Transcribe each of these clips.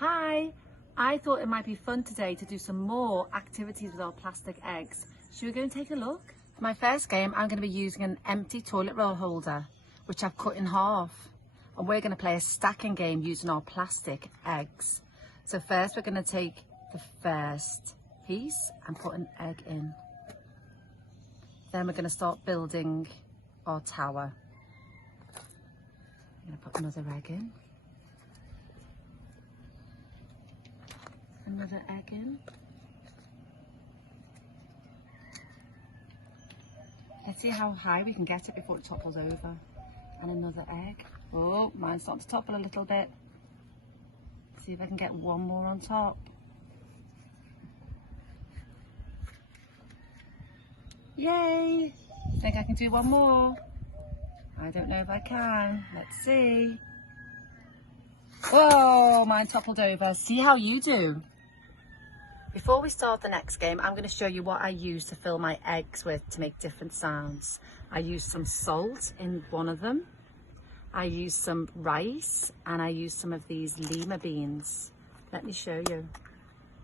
Hi, I thought it might be fun today to do some more activities with our plastic eggs. Should we go and take a look? For my first game, I'm going to be using an empty toilet roll holder, which I've cut in half. And we're going to play a stacking game using our plastic eggs. So first we're going to take the first piece and put an egg in. Then we're going to start building our tower. I'm going to put another egg in. Another egg in. Let's see how high we can get it before it topples over. And another egg. Oh, mine's starting to topple a little bit. See if I can get one more on top. Yay! Think I can do one more? I don't know if I can. Let's see. Whoa, mine toppled over. See how you do. Before we start the next game, I'm going to show you what I use to fill my eggs with to make different sounds. I use some salt in one of them. I use some rice and I use some of these lima beans. Let me show you.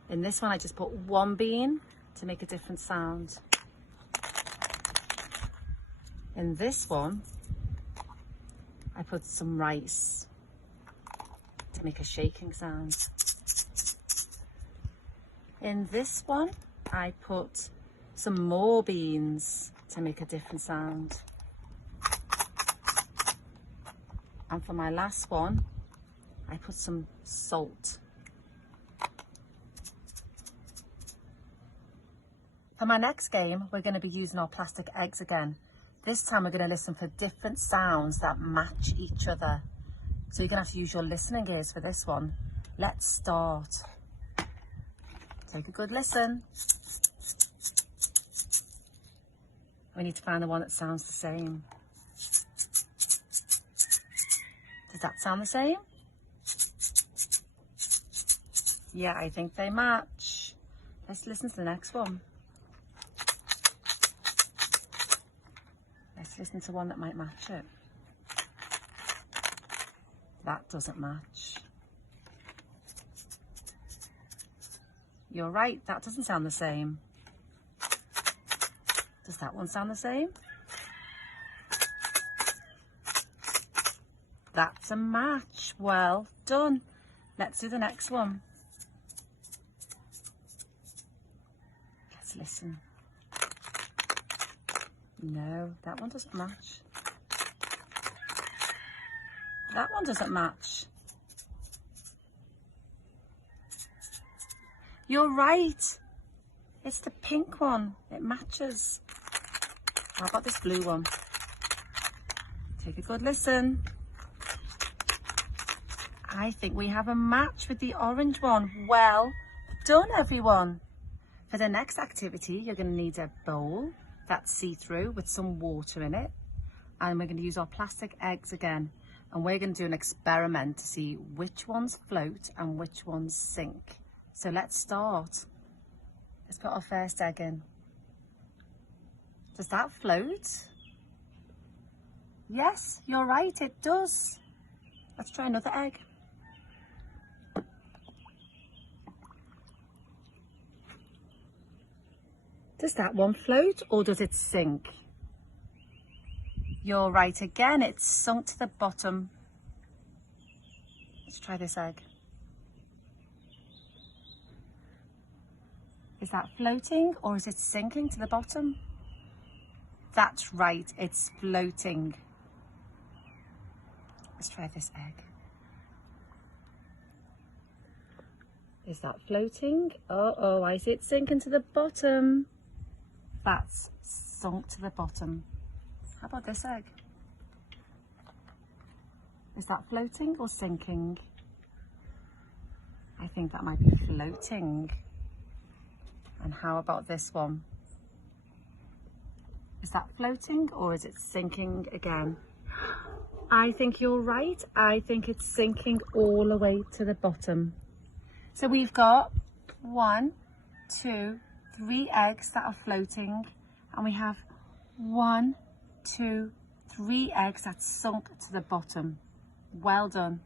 In this one, I just put one bean to make a different sound. In this one, I put some rice to make a shaking sound. In this one, I put some more beans to make a different sound. And for my last one, I put some salt. For my next game, we're going to be using our plastic eggs again. This time we're going to listen for different sounds that match each other. So you're going to have to use your listening ears for this one. Let's start. Take a good listen. We need to find the one that sounds the same. Does that sound the same? Yeah, I think they match. Let's listen to the next one. Let's listen to one that might match it. That doesn't match. You're right, that doesn't sound the same. Does that one sound the same? That's a match. Well done. Let's do the next one. Let's listen. No, that one doesn't match. That one doesn't match. You're right. It's the pink one. It matches. How about this blue one? Take a good listen. I think we have a match with the orange one. Well done, everyone. For the next activity, you're going to need a bowl that's see-through with some water in it. And we're going to use our plastic eggs again. And we're going to do an experiment to see which ones float and which ones sink. So let's start. Let's put our first egg in. Does that float? Yes, you're right, it does. Let's try another egg. Does that one float or does it sink? You're right again, it's sunk to the bottom. Let's try this egg. Is that floating or is it sinking to the bottom? That's right, it's floating. Let's try this egg. Is that floating? Uh-oh, I see it sinking to the bottom. That's sunk to the bottom. How about this egg? Is that floating or sinking? I think that might be floating. And how about this one? Is that floating or is it sinking again? I think you're right. I think it's sinking all the way to the bottom. So we've got 1, 2, 3 eggs that are floating, and we have 1, 2, 3 eggs that sunk to the bottom. Well done.